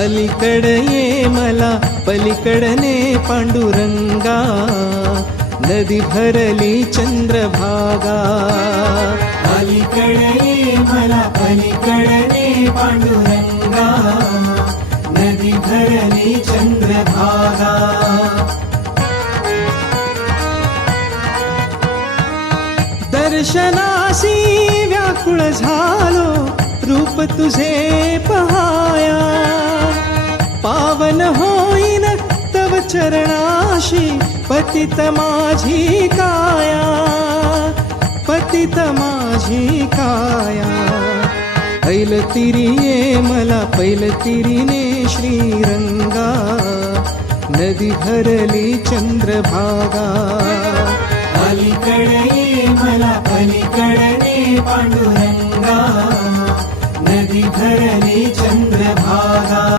अलीकडे ये मला पलीकडने पांडुरंगा, नदी भरली चंद्रभागा. अलीकडे ये मला पलीकडने पांडुरंगा, नदी भरली चंद्रभागा. दर्शनासी व्याकुळ झालो रूप तुझे पहाया, पावन होईन तव चरणाशी पतित माझी काया, पतित माझी काया. ऐलतिरी ये मला पैलतिरीने श्रीरंगा, नदी भरली चंद्रभागा. अलीकडे ये मला पलीकडने पांडुरंगा, नदी भरली चंद्रभागा.